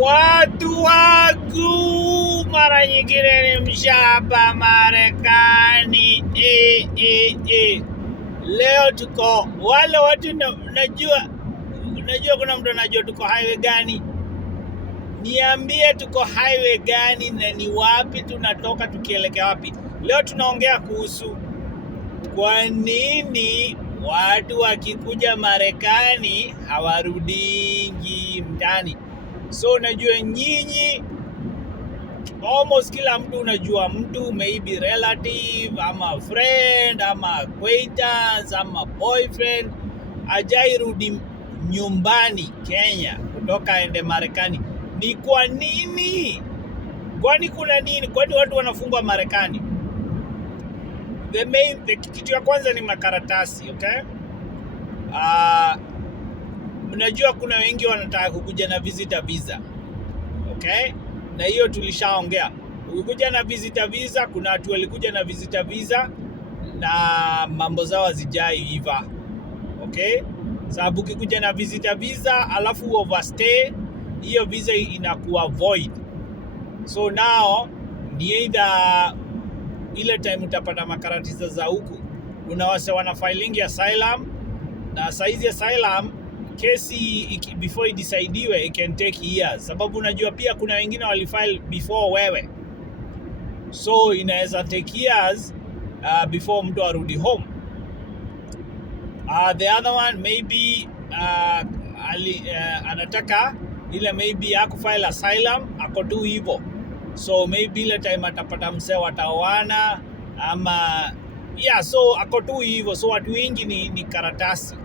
Watu wangu, mara nyingine ni mshapa Marekani. Leo tuko wale watu najua kuna mtu anajua tuko highway gani. Niambie tuko highway gani na ni wapi tunatoka tukielekea wapi. Leo tunaongea kuhusu kwa nini watu wakikuja Marekani hawarudingi mtani. So unajua nyinyi almost kila mtu unajua mtu, maybe relative ama friend ama acquaintance ama boyfriend ajairudi nyumbani Kenya kutoka ende Marekani. Ni kwa nini? Kwani kuna nini? Kwani watu wanafungwa Marekani? The kitu ya kwanza ni makaratasi, okay? Mnajua kuna wengi wanataka kukuja na visitor visa. Okay? Na hiyo tulishaongea. Ukikuja na visitor visa, kuna watu walikuja na visitor visa na mambo zao hazijai hiva. Okay? Sababu ukikuja na visitor visa alafu overstay, hiyo visa inakuwa void. So now ni either ile time utapata makaratisa za huku, kuna wase wana filing asylum, na saizi asylum kesi before idecide it can take years, sababu unajua pia kuna wengine walifile before wewe, so inaweza take years before mtu arudi home. The other one maybe anataka ile maybe hakufile asylum, ako tu hivyo, so maybe ile time atapata msee wataoana ama so ako tu hivyo. So watu wengi ni karatasi,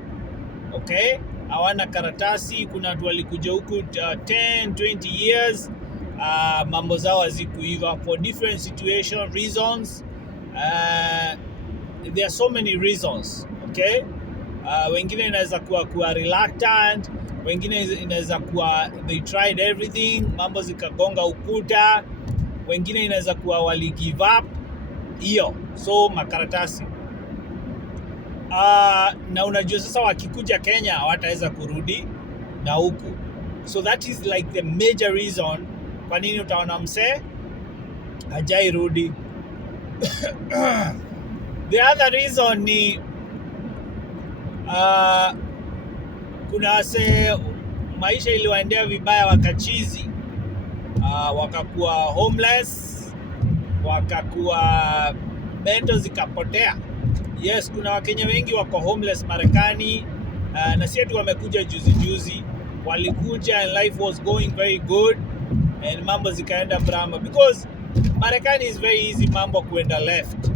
okay? Hawana karatasi. Kuna watu walikuja huku 10, 20 years, mambo zao hazikuiva for different situation reasons. There are so many reasons, okay? Wengine inaweza kuwa reluctant, wengine inaweza kuwa they tried everything, mambo zikagonga ukuta, wengine inaweza kuwa wali give up hiyo. So makaratasi. Na unajua sasa wakikuja Kenya hawataweza kurudi na huku, so that is like the major reason kwa nini utaona msee hajai rudi. The other reason ni kuna wase maisha iliwaendea vibaya, wakachizi, wakakuwa homeless, wakakuwa mental zikapotea. Yes, kuna Wakenya wengi wako homeless Marekani, na si eti wamekuja juzi, walikuja and life was going very good and mambo zikaenda bramba, because Marekani is very easy mambo kuenda left.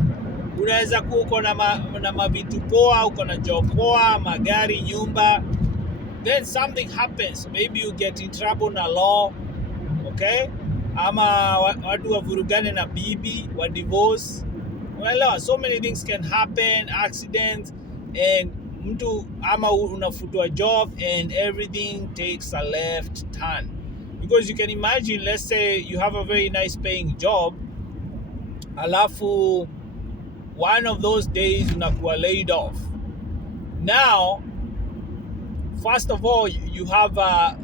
Unaweza kuwa uko na mavitu poa, uko na job poa, magari, nyumba, then something happens, maybe you get in trouble na law, okay? Ama watu wavurugane na bibi, wa divorce. Well, so many things can happen, accidents, and mtu ama unafutwa job and everything takes a left turn. Because you can imagine, let's say you have a very nice paying job, alafu one of those days unakuwa laid off. Now, first of all, you have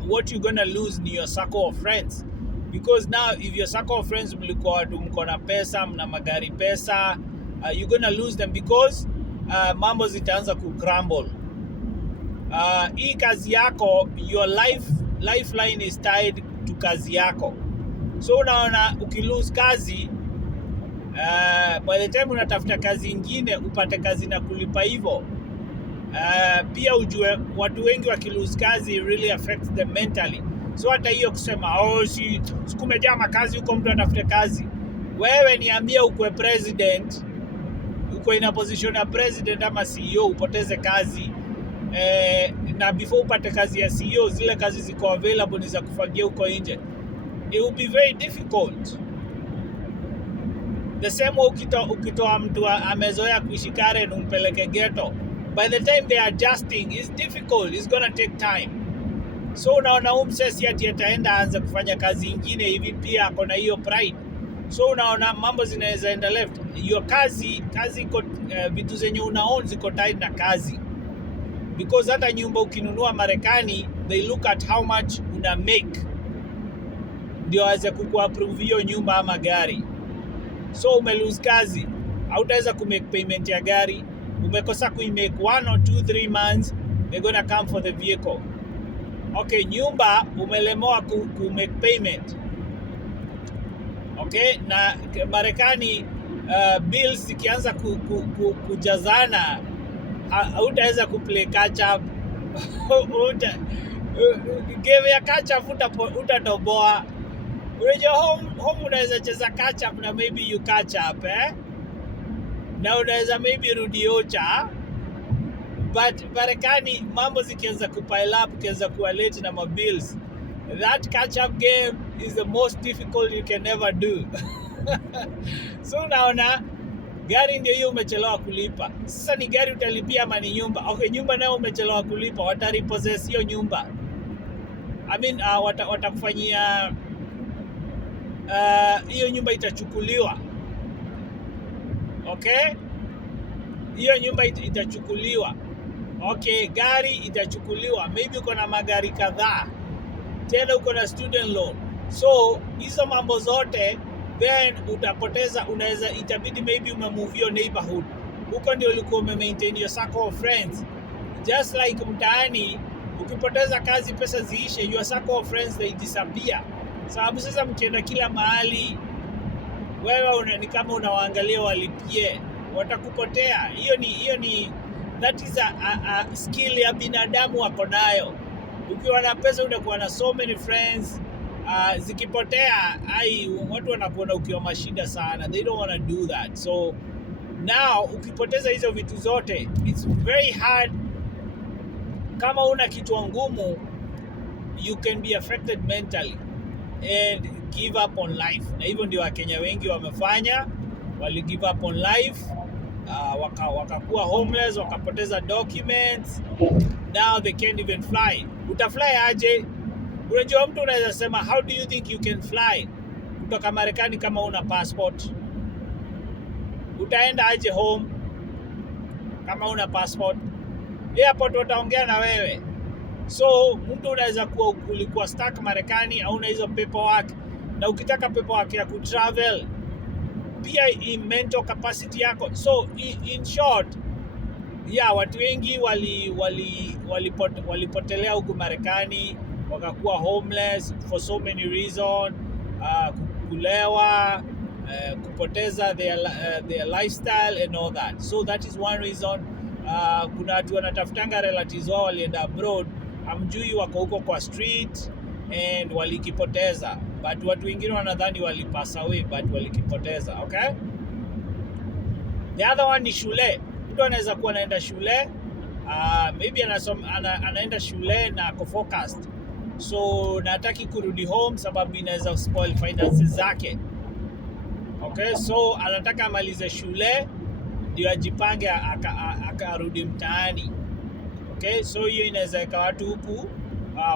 what you're gonna lose in your circle of friends. Because now if your circle of friends mlikuwa watu mko na pesa, mna magari pesa, you're gonna lose them because mambo zitaanza kucrumble. Hii kazi yako, your lifeline is tied to kazi yako. So unaona ukilose kazi, by the time unatafuta kazi ingine upate kazi na kulipa hivyo, pia ujue watu wengi wakilose kazi really affects them mentally. So hata hiyo kusema sikumejaa makazi huko, mtu atafute kazi. Wewe niambie ukwe president, uko in a position ya president ama CEO, upoteze kazi, na before upate kazi ya CEO, zile kazi ziko available ni za kufagia huko nje. It will be very difficult. The same ukitoa mtu amezoea kuishi Karen umpeleke ghetto, by the time they are adjusting, it's difficult, it's gonna take time. So unaona umsesi ati ataenda aanze kufanya kazi ingine hivi, pia ako na hiyo pride. So unaona mambo zinaweza enda left. Your kazi iko, vitu zenye unaown ziko tied na kazi. Because hata nyumba ukinunua Marekani, they look at how much una make. ndio aweze kukuapprove hiyo nyumba ama gari. So umelose kazi, hautaweza kumake payment ya gari. Umekosa kuimake 1 or 2 3 months, they're gonna come for the vehicle. Okay, nyumba umelemewa kumake payment. Okay, na Marekani bills zikianza kujazana, hautaweza kuplay catch up. Game ya catch up utatoboa. Unajua home unaweza cheza catch up na maybe you catch up na unaweza maybe rudi ocha, but Marekani mambo zikianza kupile up, ukianza kuwa late na mabills, that catch up game is the most difficult you can ever do. So unaona gari ndio hiyo umechelewa kulipa. Sasa ni gari utalipia ama ni nyumba? Okay, nyumba nayo umechelewa kulipa, watarepossess hiyo nyumba. I mean watakufanyia hiyo nyumba itachukuliwa. Okay, hiyo nyumba itachukuliwa. Okay, gari itachukuliwa. Maybe uko na magari kadhaa, tena uko na student loan. So hizo mambo zote then utapoteza. Itabidi maybe umemove your neighborhood. Huko ndio ulikuwa umemaintain your circle of friends. Just like mtaani, ukipoteza kazi, pesa ziishe, your circle of friends they disappear. Sababu sasa mkienda kila mahali, wewe ni kama unawaangalia walipie, watakupotea. Hiyo ni that is a skill ya binadamu wako nayo. Ukiwa na pesa unakuwa na so many friends, zikipotea watu wanakuona ukiwa mashida sana. They don't want to do that. So now ukipoteza hizo vitu zote, it's very hard. Kama una kitu ngumu, you can be affected mentally and give up on life. Na hivyo ndio Wakenya wengi wamefanya, wali give up on life, wakakuwa homeless, wakapoteza documents. Now they can't even fly. Utafly aje? Unajua mtu unaweza sema, how do you think you can fly kutoka Marekani kama una passport? Utaenda aje home kama una passport? Airport wataongea na wewe. So mtu unaweza kuwa ulikuwa stuck Marekani, au una hizo paperwork, na ukitaka paperwork ya kutravel pia mental capacity yako. So in short, watu wengi walipotelea huku Marekani, wakakuwa homeless for so many reasons, kulewa, kupoteza their lifestyle and all that. So that is one reason. Kuna watu wanatafutanga relatives wao walienda abroad, hamjui wako huko kwa street and walikipoteza, but watu wengine wanadhani walipass away but walikipoteza. Okay, the other one ni shule. Mtu anaweza kuwa anaenda shule, maybe anaenda shule na ako focused, so nataki kurudi home sababu inaweza spoil finances zake. Okay, so anataka amalize shule ndio ajipange akarudi mtaani. Okay, so hiyo inaweza ikawa watu huku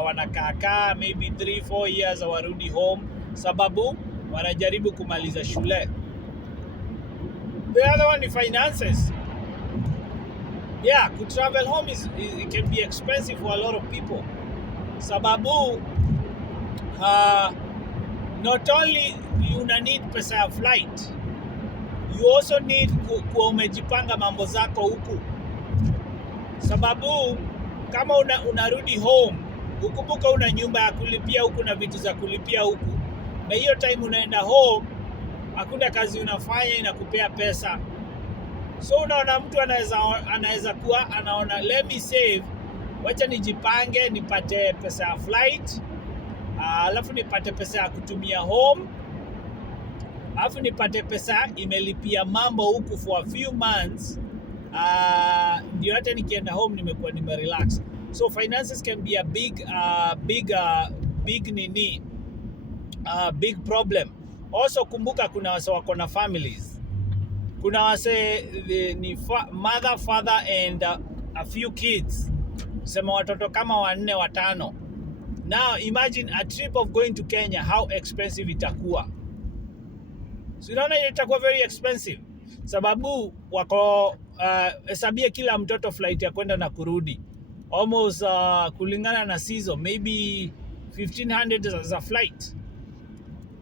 wanakaa maybe 3-4 years hawarudi home sababu wanajaribu kumaliza shule. The other one is finances. To travel home it can be expensive for a lot of people. Sababu not only you need pesa ya flight, you also need kuwa umejipanga mambo zako huku. Sababu kama unarudi home, ukumbuka una nyumba ya kulipia huku na vitu za kulipia huku, na hiyo time unaenda home hakuna kazi unafanya inakupea pesa. So unaona mtu anaweza kuwa anaona, let me save, wacha nijipange nipate pesa ya flight, alafu nipate pesa ya kutumia home, alafu nipate pesa imelipia mambo huku for a few months, ndio hata nikienda home nimekuwa nimerelax. So finances can be a big problem. Also kumbuka kuna wase wako na families. Kuna wase ni mother, father and a few kids. Sema watoto kama 4 5. Now imagine a trip of going to Kenya, how expensive itakuwa. So unaona itakuwa very expensive. Sababu wako hesabia kila mtoto flight ya kwenda na kurudi. Almost kulingana na season, maybe 1500 as a flight.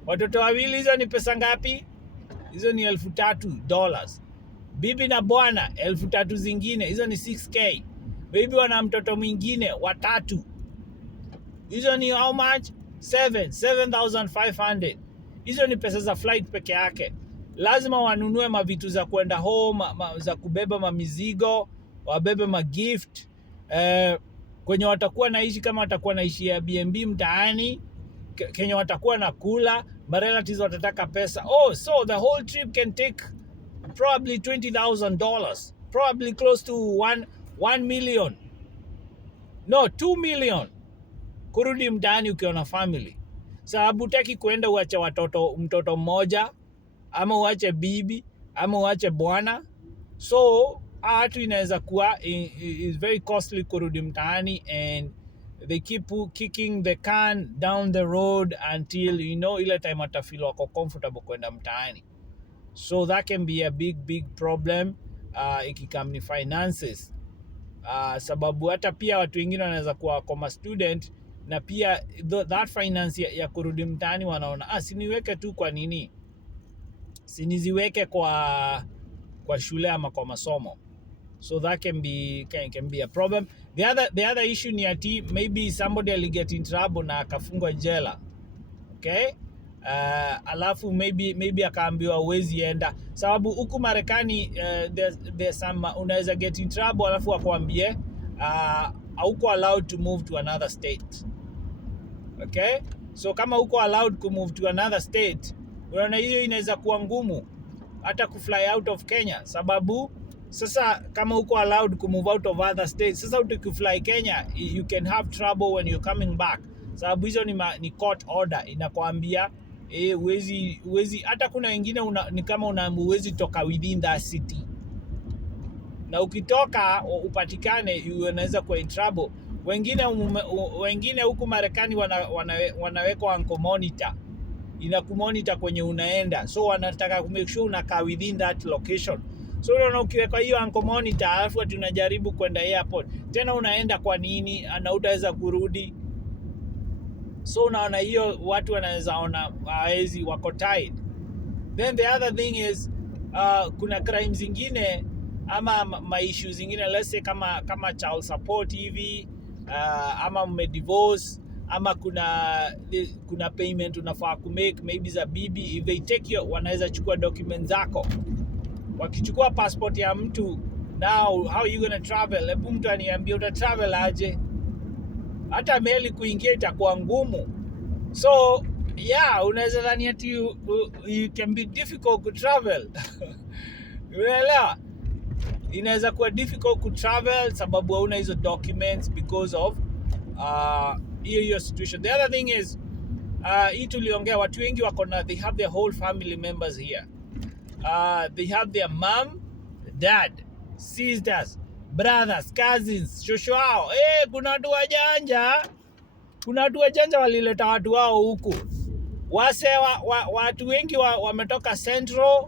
Watoto wawili, hizo ni pesa ngapi? Hizo ni $3,000. Bibi na bwana 3,000 zingine, hizo ni 6K. Bibi wana mtoto mwingine watatu, hizo ni how much? 7,500. Hizo ni pesa za flight peke yake. Lazima wanunue mavitu za kwenda home, za kubeba mamizigo, wabebe magift. Kwenye watakuwa naishi, kama watakuwa naishi ya Airbnb mtaani, kenye watakuwa na kula, relatives watataka pesa. So the whole trip can take probably $20,000, probably close to 1 million. No, 2 million. Kurudi mtaani ukiwa na family. Sababu utaki kuenda uache mtoto mmoja, ama uache bibi, ama uache bwana. So watu inaweza kuwa is very costly kurudi mtaani, and they keep kicking the can down the road until ile time watafeel wako comfortable kwenda mtaani. So that can be a big problem ikikam ni finances. Sababu hata pia watu wengine wanaweza kuwa kama student, na pia that finance ya kurudi mtaani wanaona siniweke tu kwa nini, siniziweke kwa shule ama kwa masomo. So that can be a problem. The other issue ni ati maybe somebody will get in trouble na akafungwa jela. Okay? Alafu maybe akaambiwa uwezi enda, sababu huku Marekani there's some unaweza get in trouble alafu akwambie hauko allowed to move to another state. Okay? So kama uko allowed to move to another state, unaona hiyo inaweza kuwa ngumu hata kufly out of Kenya, sababu sasa kama uko allowed to move out of other states, sasa ukifly Kenya you can have trouble when you're coming back, sababu hizo ni court order inakwambia uwezi hata kuna wengine ni kama uwezi toka within that city, na ukitoka upatikane unaweza kuwa in trouble. Wengine huku Marekani wanawekwa ankle monitor, inakumonitor kwenye unaenda, so wanataka make sure unakaa within that location. So unaona ukiwekwa hiyo ankle monitor alafu tunajaribu kwenda airport tena, unaenda kwa nini na utaweza kurudi? So unaona hiyo watu wanaweza ona hawezi, wako tied. Then the other thing is kuna crimes zingine ama ma issues zingine, let's say kama child support hivi, ama mmedivorce, ama kuna payment unafaa kumake maybe za bibi. If they take your, wanaweza chukua documents zako. Wakichukua passport ya mtu, now how you gonna travel? Hebu mtu aniambie utatravel aje? Hata meli kuingia itakuwa ngumu. So yeah, unaweza dhani ati you can be difficult to travel. Unaelewa? Inaweza kuwa difficult to travel sababu hauna hizo documents because of hiyo situation. The other thing is hii tuliongea, watu wengi wako na, they have their whole family members here. They have their mom, dad, sisters, brothers, cousins, shosho wao. Kuna watu wajanja walileta watu wao huku. Watu wengi wametoka Central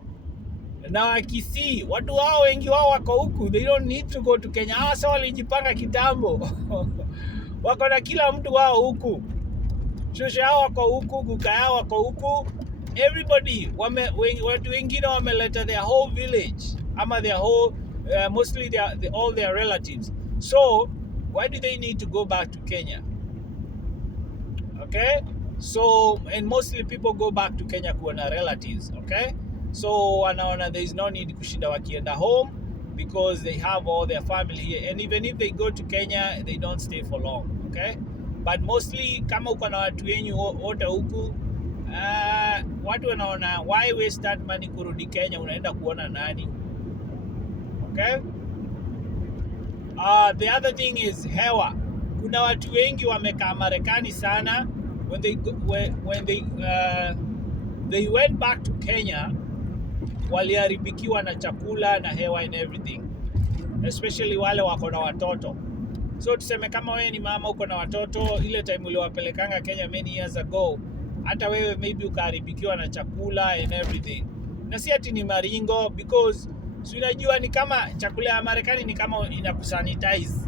na Wakisii, watu wao wengi wao wako huku. They don't need to go to Kenya. Hasa walijipanga kitambo. Wako na kila mtu wao huku. Shosho yao wako huku, guka yao wako huku. Everybody, watu wengine wameleta their whole village, ama their whole, mostly all their relatives. So, why do they need to go back to Kenya? Okay? So, and mostly people go back to Kenya kuona relatives, okay? So, wanaona there is no need kushinda wakienda home because they have all their family here. And even if they go to Kenya, they don't stay for long, okay? But mostly, kama uko na watu wenyu wote huku, watu wanaona why waste that money kurudi Kenya, unaenda kuona nani? Okay? The other thing is hewa. Kuna watu wengi wamekaa Marekani sana, when they went back to Kenya, waliharibikiwa na chakula na hewa and everything, especially wale wako na watoto. So tuseme kama wewe ni mama uko na watoto, ile time uliwapelekanga Kenya many years ago, hata wewe maybe ukaharibikiwa na chakula and everything. Na si ati ni maringo, because si unajua ni kama chakula ya Marekani ni kama inakusanitize,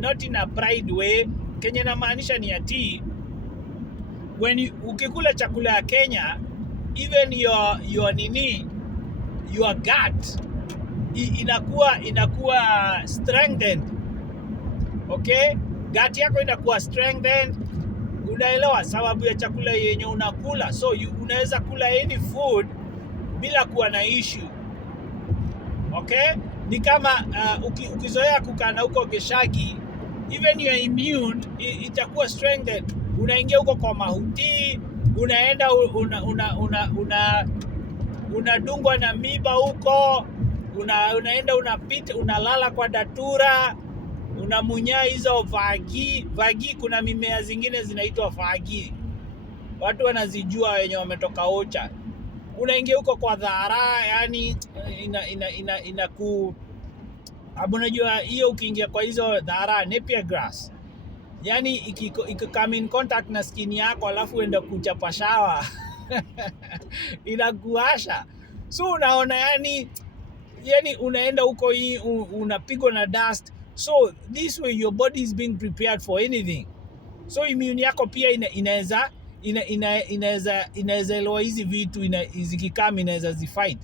not in a pride way. Kenya na maanisha ni ati ukikula chakula ya Kenya, even your gut inakuwa strengthened. Okay, gut yako inakuwa strengthened. Unaelewa sababu ya chakula yenye unakula, so unaweza kula any food bila kuwa na issue. Okay, ni kama ukizoea kukana huko Geshagi, even your immune itakuwa strengthened. Unaingia huko kwa mahuti, unaenda unadungwa na miba huko, unaenda unapita, unalala kwa datura, unamunya hizo vagi. Kuna mimea zingine zinaitwa vagi, watu wanazijua wenye wametoka Ocha. Unaingia huko kwa dhara, yani unajua hiyo, ukiingia kwa hizo dhara, napier grass, yani ikikame in contact na skin yako, alafu uende kuchapa shawa inakuasha. So unaona yani unaenda huko hii unapigwa na dust. So this way your body is being prepared for anything. So immune yako pia inaweza elewa hizi vitu, zikikama inaweza zifight.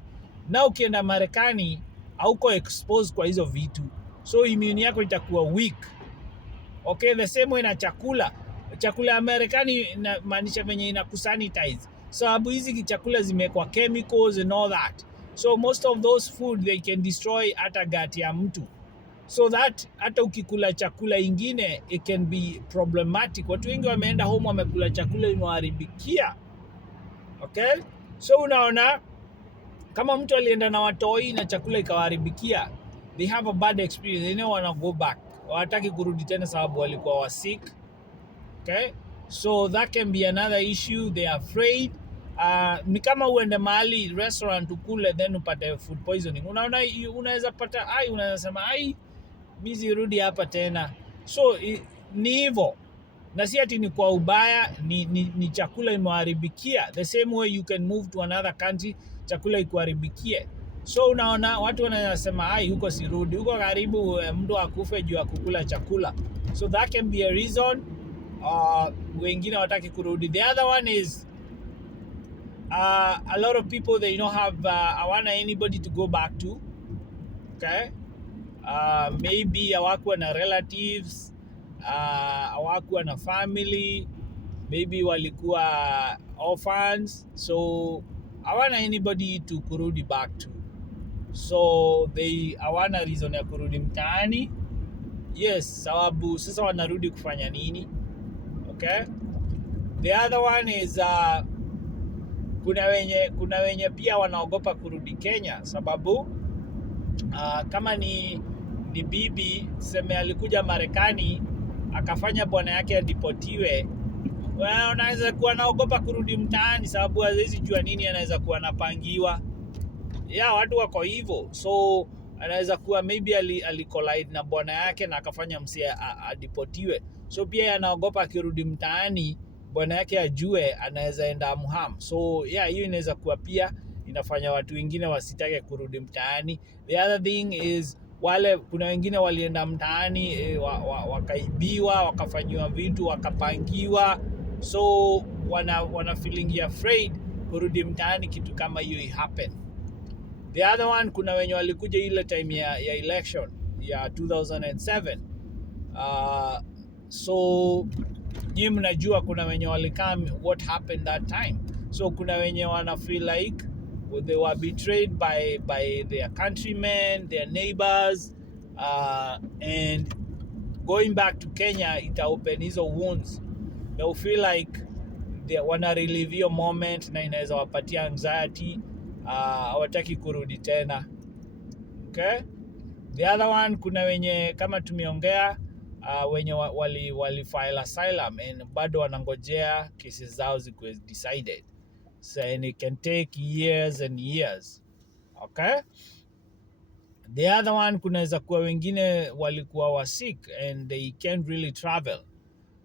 Na ukienda Marekani hauko exposed kwa hizo vitu, so immune yako itakuwa weak. Okay, the same way na chakula ya Marekani inamaanisha venye inakusanitize, sababu hizi chakula zimekuwa chemicals and all that. So most of those food they can destroy hata gut ya mtu, so that hata ukikula chakula ingine it can be problematic. Watu wengi wameenda home wamekula chakula imewaharibikia. Okay, so unaona kama mtu alienda na watoi na chakula ikawaharibikia, they have a bad experience, they don't want to go back, hawataki kurudi tena sababu walikuwa wasick. Okay, so that can be another issue. They are afraid. Ni kama uende mahali restaurant ukule then upate food poisoning. Unaona, unaweza pata unaweza sema mimi sirudi hapa tena. So ni hivyo, na si ati ni kwa ubaya, ni chakula imeharibikia. The same way you can move to another country, chakula ikuharibikie. So unaona watu wanasema huko sirudi, huko karibu mtu akufe juu ya kukula chakula. So that can be a reason. Wengine wataki kurudi. The other one is a lot of people, they don't have anybody to go back to. Okay, maybe hawakuwa na relatives, hawakuwa na family, maybe walikuwa orphans, so hawana anybody to kurudi back to, so they hawana reason ya kurudi mtaani. Yes, sababu sasa wanarudi kufanya nini? Okay, the other one is kuna wenye pia wanaogopa kurudi Kenya sababu kama ni bibi tuseme alikuja Marekani akafanya bwana yake adipotiwe, anaweza kuwa naogopa kurudi mtaani sababu hawezi jua nini anaweza kuwa anapangiwa. Watu wako hivyo, so anaweza kuwa maybe alicollide na bwana yake na akafanya msia adipotiwe, so pia anaogopa akirudi mtaani bwana yake ajue anaweza enda amham. So hiyo inaweza kuwa pia inafanya watu wengine wasitake kurudi mtaani. The other thing is kuna wengine walienda mtaani wakaibiwa, wakafanyiwa vitu, wakapangiwa, so wana feeling afraid kurudi mtaani kitu kama hiyo happen. The other one, kuna wenye walikuja ile time ya election ya 2007. So nyinyi mnajua kuna wenye walikam what happened that time. So kuna wenye wana feel like they were betrayed by their countrymen, their neighbors, and going back to Kenya ita open hizo wounds. They'll feel like they wanna relive your moment na inaweza wapatia anxiety, hawataki kurudi tena. Okay, the other one, kuna wenye kama tumeongea wenye wali file asylum and bado wanangojea cases zao zikuwe decided, so and it can take years and years. Okay, the other one, kunaweza kuwa wengine walikuwa wasick and they can't really travel,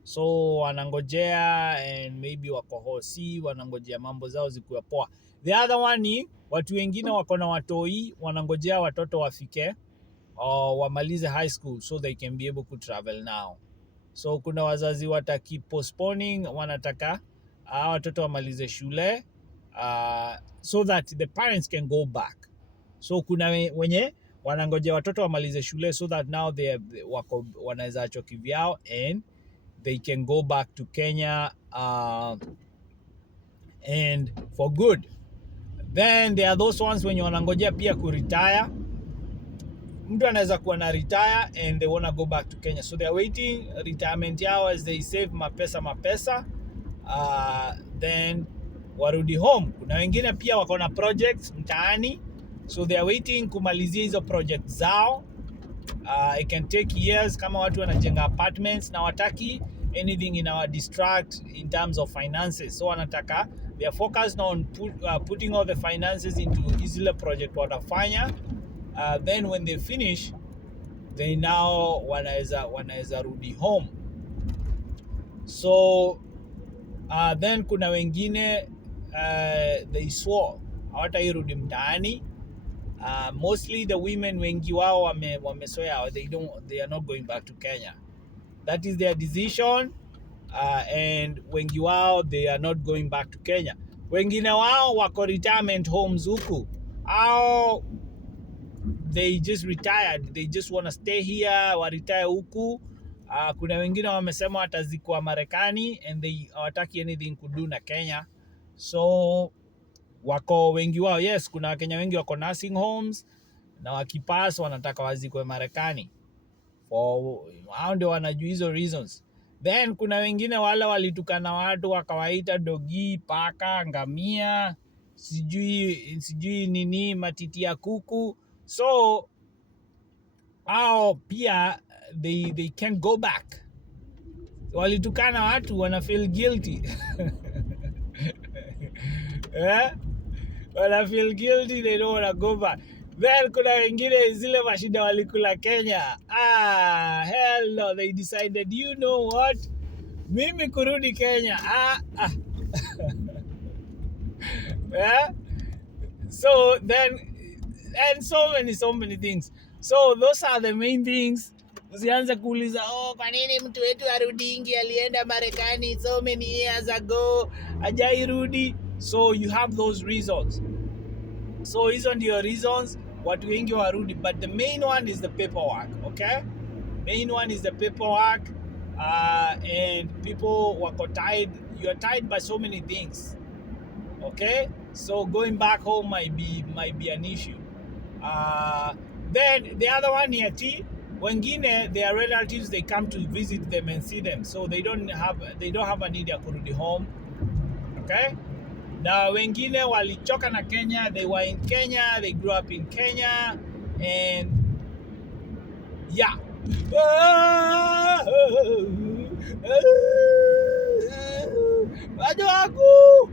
so wanangojea and maybe wako hosi, wanangojea mambo zao zikuwe poa. The other one ni watu wengine wako na watoi, wanangojea watoto wafike wamalize high school so they can be able to travel now. So kuna wazazi wataki postponing, wanataka watoto wamalize shule, so that the parents can go back. So kuna wenye wanangoja watoto wamalize shule so that now they wako wanaweza achwa kivyao and they can go back to Kenya and for good. Then there are those ones wenye wanangojea pia kuretire. Mtu anaweza kuwa na retire and they want to go back to Kenya, so they are waiting retirement yao as they save mapesa then warudi home. Kuna wengine pia wako na projects mtaani, so they are waiting kumalizia hizo projects zao. It can take years kama watu wanajenga apartments na wataki anything in our distract in terms of finances, so wanataka they are focused on putting all the finances into zile project watafanya. Then when they finish, they now wanaweza rudi home. So then kuna wengine they swore hawatairudi mtaani. Mostly the women, wengi wao wamesoya, they are not going back to Kenya. That is their decision, and wengi wao they are not going back to Kenya. Wengine wao wako retirement homes huku, au they just retired, they just want to stay here, retire huku. Kuna wengine wamesema watazikwa Marekani and they hawataki anything kudu na Kenya, so wako wengi wao. Yes, kuna Wakenya wengi wako nursing homes na wakipass wanataka wazikwe Marekani. Hao ndio wanajua hizo reasons. Then kuna wengine wale walitukana watu wakawaita dogi, paka, ngamia, sijui nini, matiti ya kuku. So hao pia they can't go back. Walitukana watu, wana feel guilty. Wana feel guilty, they don't want to go back. Then kuna wengine zile mashida walikula Kenya. Hell no, they decided, you know what? Mimi kurudi Kenya. So then, and so many things. So those are the main things. Usianze kuuliza, kwa nini mtu wetu arudingi, alienda Marekani so many years ago, hajairudi. So you have those reasons. So hizo ndio reasons watu wengi warudi, but the main one is the paperwork, okay? Main one is the paperwork, and people wako tied. You are tied by so many things, okay? So going back home might be an issue. Then the other one here, wengine their relatives, they come to visit them and see them, so they don't have a need ya kurudi home, okay? Na wengine walichoka na Kenya, they were in Kenya, they grew up in Kenya, and yeah. Watu wangu